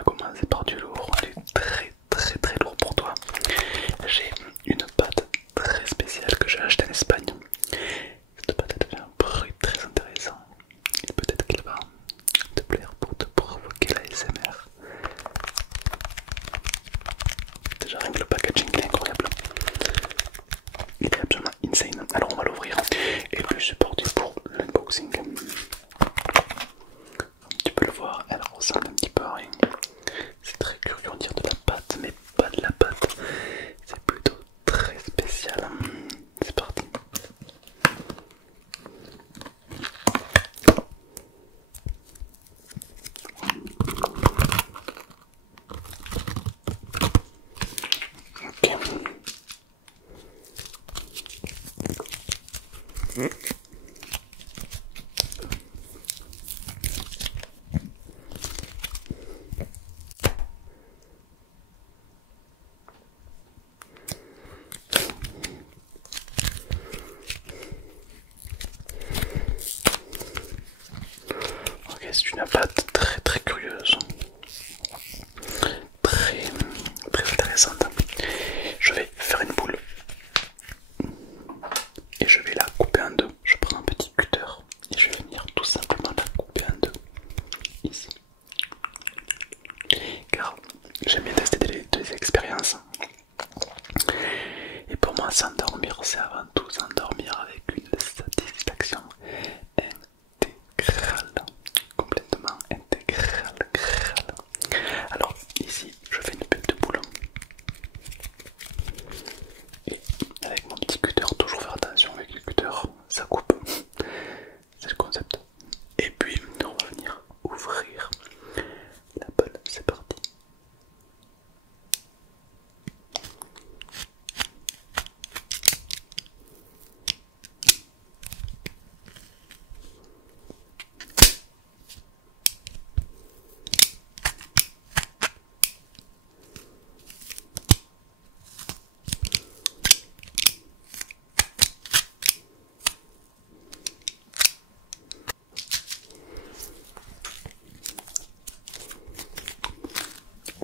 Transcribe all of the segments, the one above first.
va commencer par du lourd, du très lourd pour toi. J'ai une pâte très spéciale que j'ai achetée en Espagne. Cette pâte elle fait un bruit très intéressant et peut-être qu'elle va te plaire pour te provoquer la SMR. Déjà rien que le packaging est incroyable. Il est absolument insane. Alors on va l'ouvrir et puis c'est parti pour l'unboxing. Comme tu peux le voir, elle ressemble un petit peu à rien. C'est très curieux, on dirait de la pâte, mais pas de la pâte. C'est plutôt très spécial. C'est parti. Ok. Ok, c'est une pâte très curieuse, très intéressante. Je vais faire une boule et je vais la couper en deux. Je prends un petit cutter et je vais venir tout simplement la couper en deux ici. Car j'aime bien tester des expériences. Et pour moi, s'endormir, c'est avant tout s'endormir avec une satisfaction intégrale, complètement intégrale. Alors ici, je fais une petite boule. Et avec mon petit cutter, toujours faire attention avec le cutter, ça coupe. C'est le concept. Et puis, on va venir ouvrir la boule. C'est parti.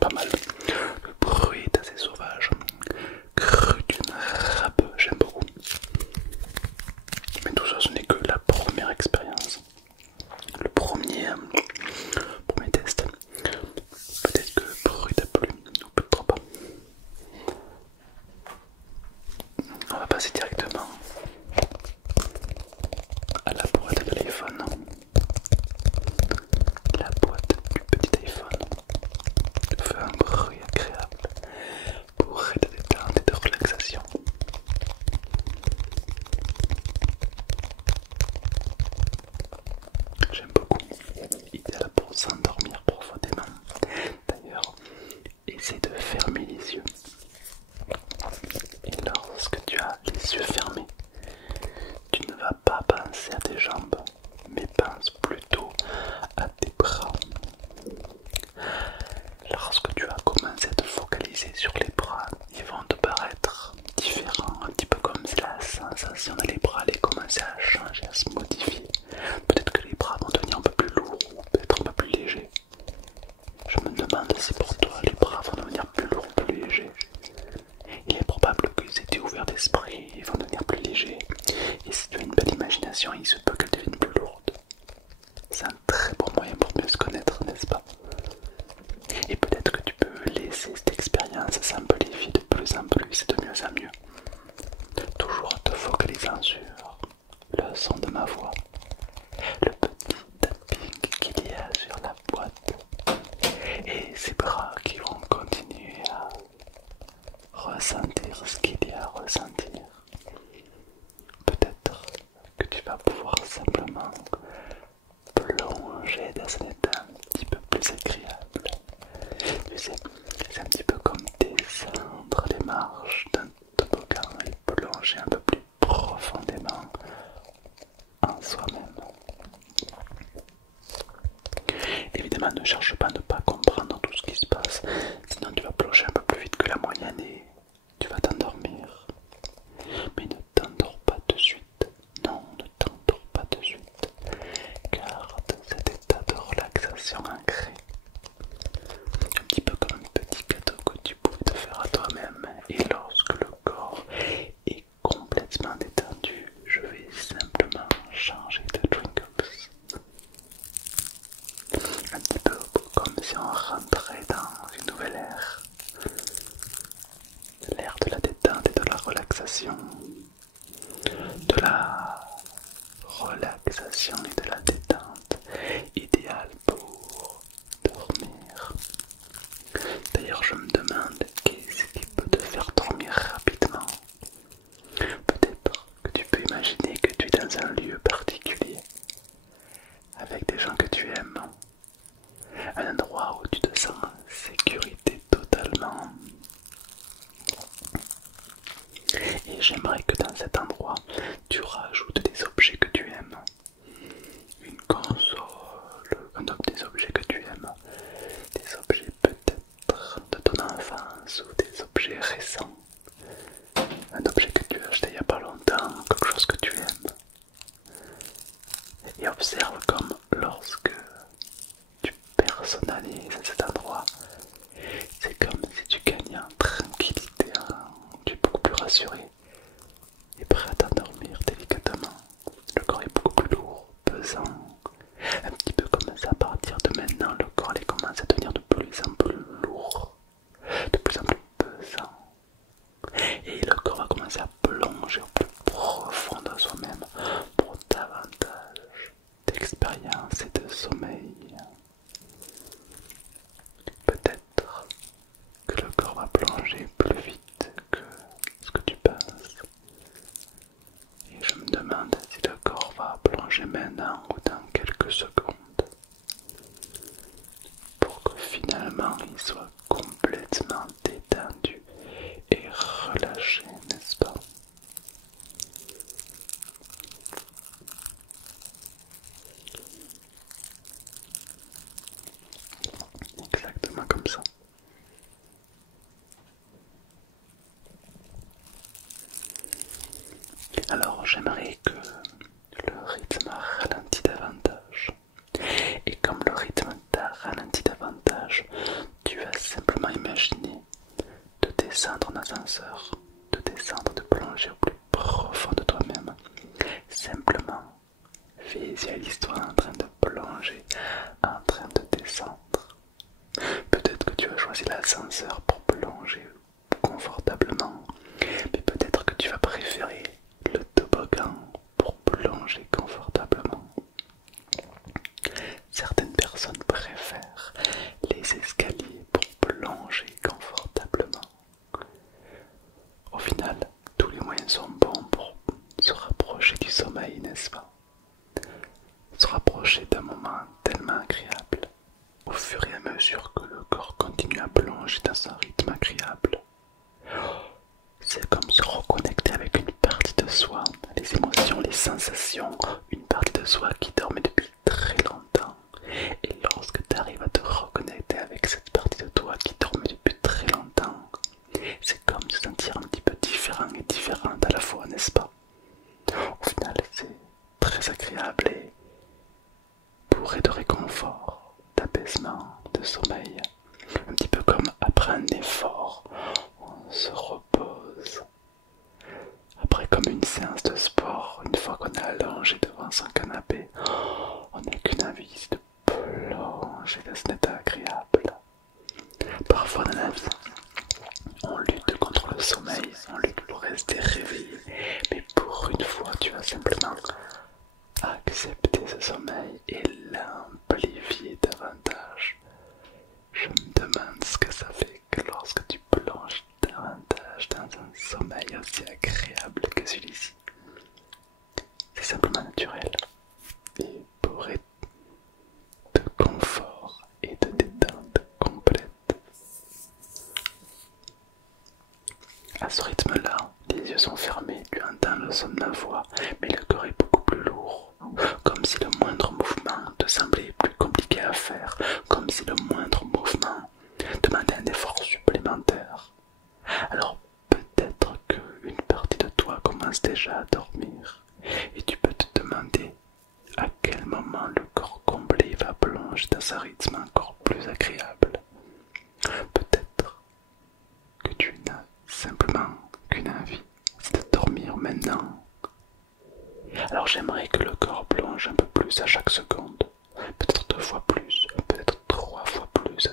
Pas mal. Le bruit est assez sauvage. Cru d'une râpe, j'aime beaucoup. Mais tout ça, ce n'est que la première expérience. Le premier test. Peut-être que le bruit t'a plu, ou peut-être pas. On va passer directement à la boîte de l'iPhone. La boîte du petit iPhone fait un bruit agréable pour de détente et de relaxation. J'aime beaucoup, idéal pour s'endormir profondément. D'ailleurs, essaie de fermer les yeux. Et lorsque tu as les yeux fermés, tu ne vas pas penser à tes jambes, mais pense plutôt à tes bras. Lorsque tu vas commencer à te focaliser sur les bras, ils vont te paraître différents, un petit peu comme si la sensation de les bras allait commencer à changer, à se modifier. Peut-être que les bras vont devenir un peu plus lourds, ou peut-être un peu plus légers. Je me demande si pour toi les bras vont devenir plus lourds, plus légers. Il est probable qu'ils étaient ouverts d'esprit et vont devenir plus légers. Et si tu as une belle imagination, il se peut qu'elles deviennent plus lourdes. C'est un très bon moyen pour mieux se connaître, n'est-ce pas? Et peut-être que tu peux laisser cette expérience s'amplifier de plus en plus et de mieux en mieux. Toujours en te focalisant sur le son de ma voix, le petit tapping qu'il y a sur la boîte et ces bras qui vont continuer à ressentir ce qu'il y a à ressentir. Peut-être que tu vas pouvoir simplement plonger dans un état un petit peu plus agréable. Tu sais, c'est un petit peu comme descendre les marches d'un toboggan et plonger un peu plus profondément en soi-même. Évidemment, ne cherche pas à ne pas comprendre tout ce qui se passe, sinon tu vas plonger un peu plus vite que la moyenne et tu vas t'endormir. Mais ne t'endors pas de suite. Non, ne t'endors pas de suite. Garde cet état de relaxation ancré. vraiment rentrer dans une nouvelle ère, l'ère de la détente et de la relaxation, de la relaxation et de la détente, idéale pour dormir. D'ailleurs, je me demande qu'est-ce qui peut te faire dormir rapidement. Peut-être que tu peux imaginer que tu es dans un lieu particulier, avec des gens que tu aimes, un endroit où tu te sens en sécurité totalement. Et j'aimerais que dans cet endroit, tu rajoutes des objets que tu aimes. Une console, des objets que tu aimes, des objets peut-être de ton enfance ou des objets récents, un objet que tu as acheté il n'y a pas longtemps, quelque chose que tu aimes. Et observe comme lorsque tu personnalises cet endroit, c'est comme si tu gagnais en tranquillité, tu es beaucoup plus rassuré et prêt à t'endormir délicatement. Le corps est beaucoup plus lourd, pesant, un petit peu comme ça. À partir de maintenant, le corps allait commencer à devenir de plus en plus lourd, de plus en plus pesant. Et le corps va commencer à plonger au plus profond de soi-même pour davantage d'expérience et de sommeil. Peut-être que le corps va plonger plus vite que ce que tu penses. Et je me demande si le corps va plonger maintenant ou dans quelques secondes pour que finalement il soit complètement détendu et relâché, n'est-ce pas? Exactement comme ça. Alors j'aimerais que le rythme ralentit davantage. Et comme le rythme t'a ralenti davantage, tu vas simplement imaginer de descendre en ascenseur, de descendre, de plonger au plus profond de toi-même. Simplement, visualise-toi en train de plonger, en train de descendre. Peut-être que tu as choisi l'ascenseur pour plonger confortablement, mais peut-être que tu vas préférer le toboggan pour plonger confortablement. Certaines personnes préfèrent les escaliers pour plonger confortablement. Au final, tous les moyens sont bons pour se rapprocher du sommeil, n'est-ce pas? Se rapprocher d'un moment tellement agréable. Au fur et à mesure que le corps continue à plonger dans un rythme agréable, c'est comme se reconnecter avec une partie de soi, les émotions, les sensations, une partie de soi qui dormait depuis très longtemps. Et lorsque tu arrives à te reconnecter avec cette partie de toi qui dormait depuis très longtemps, c'est comme se sentir un petit peu différent et différente à la fois, n'est-ce pas? Au final, c'est très agréable et bourré de réconfort, d'apaisement, de sommeil. Un petit peu comme après un effort, on se repose. Après comme une séance de sport, une fois qu'on est allongé devant son canapé, on n'a qu'une envie, c'est de plonger dans cet état agréable. Parfois dans la vie, on lutte contre le sommeil, on lutte pour rester réveillé, mais pour une fois tu vas simplement accepter ce sommeil et l'amplifier davantage. Je me demande ce que ça fait que lorsque tu plonges davantage dans un sommeil aussi agréable que celui-ci. C'est simplement naturel et bourré de confort et de détente complète. À ce rythme-là, les yeux sont fermés, tu entends le son de ma voix, mais le corps est beaucoup plus lourd. Comme si le moindre mouvement te semblait plus compliqué à faire, comme si le moindre mouvement demandait un effort supplémentaire. Alors peut-être qu'une partie de toi commence déjà à dormir, et tu peux te demander à quel moment le corps complet va plonger dans un rythme encore plus agréable. Peut-être que tu n'as simplement qu'une envie, c'est de dormir maintenant. Alors j'aimerais que le corps plonge un peu plus à chaque seconde, peut-être 2 fois plus, peut-être 3 fois plus,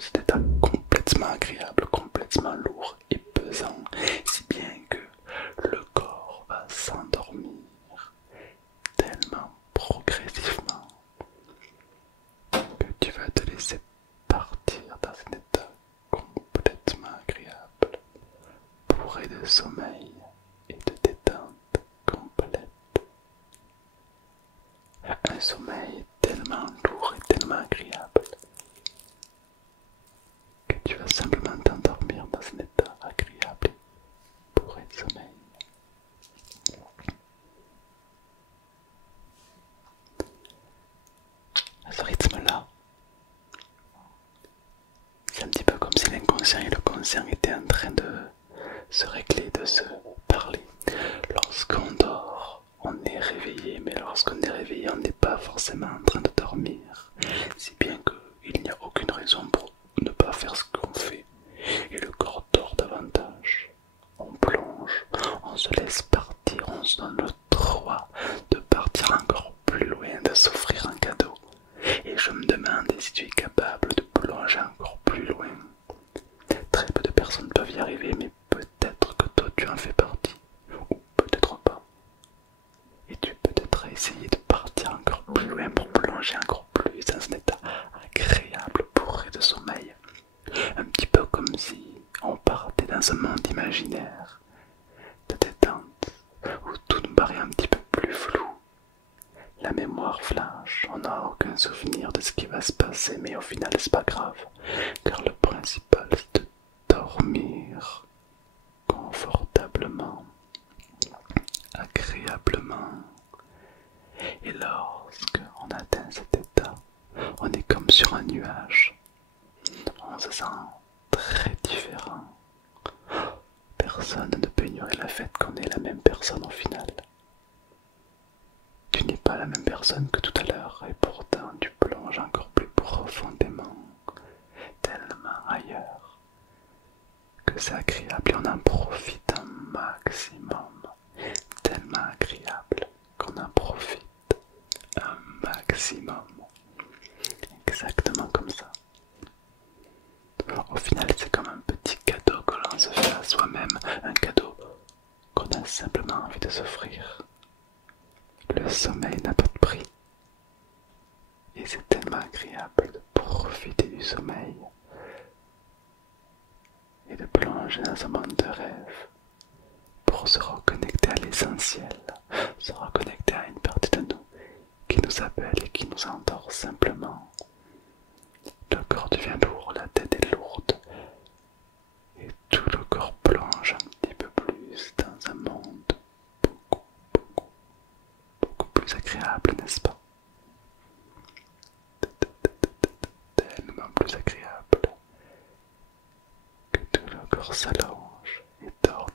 tu vas simplement t'endormir dans un état agréable et bourré de sommeil. À ce rythme-là, c'est un petit peu comme si l'inconscient et le conscient étaient en train de se régler, de se parler. Lorsqu'on dort, on est réveillé, mais lorsqu'on est réveillé, on n'est pas forcément en train de dormir. Si bien qu'il n'y a aucune raison pour ne pas faire ce qu'on fait. Et le corps dort davantage. On plonge, on se laisse partir, on se donne le droit de partir encore plus loin, de s'offrir un cadeau. Et je me demande si tu es capable de plonger encore plus loin. Très peu de personnes peuvent y arriver, mais peut-être que toi tu en fais partie, ou peut-être pas. Et tu peux peut-être essayer de partir encore plus loin pour plonger encore plus dans un état agréable, bourré de sommeil. Un petit peu comme si on partait dans un monde imaginaire de détente, où tout nous paraît un petit peu plus flou. La mémoire flash, on n'a aucun souvenir de ce qui va se passer, mais au final c'est pas grave, car le principal c'est de dormir confortablement, agréablement. Et lorsque on atteint cet état, on est comme sur un nuage, on se sent très différent. Personne ne peut ignorer le fait qu'on est la même personne au final. Tu n'es pas la même personne que tout à l'heure et pourtant tu plonges encore plus profondément, tellement ailleurs, que c'est agréable et on en profite un maximum, tellement agréable qu'on en profite un maximum, exactement comme ça. Au final c'est comme un petit cadeau que l'on se fait à soi-même, un cadeau qu'on a simplement envie de s'offrir. Le sommeil n'a pas de prix. Et c'est tellement agréable de profiter du sommeil et de plonger dans un monde de rêve pour se reconnecter à l'essentiel, se reconnecter à une partie de nous qui nous appelle et qui nous endort simplement. Le corps devient lourd, la tête est lourde et tout le corps plonge un petit peu plus dans un monde beaucoup plus agréable, n'est-ce pas? Tellement plus agréable que tout le corps s'allonge et dort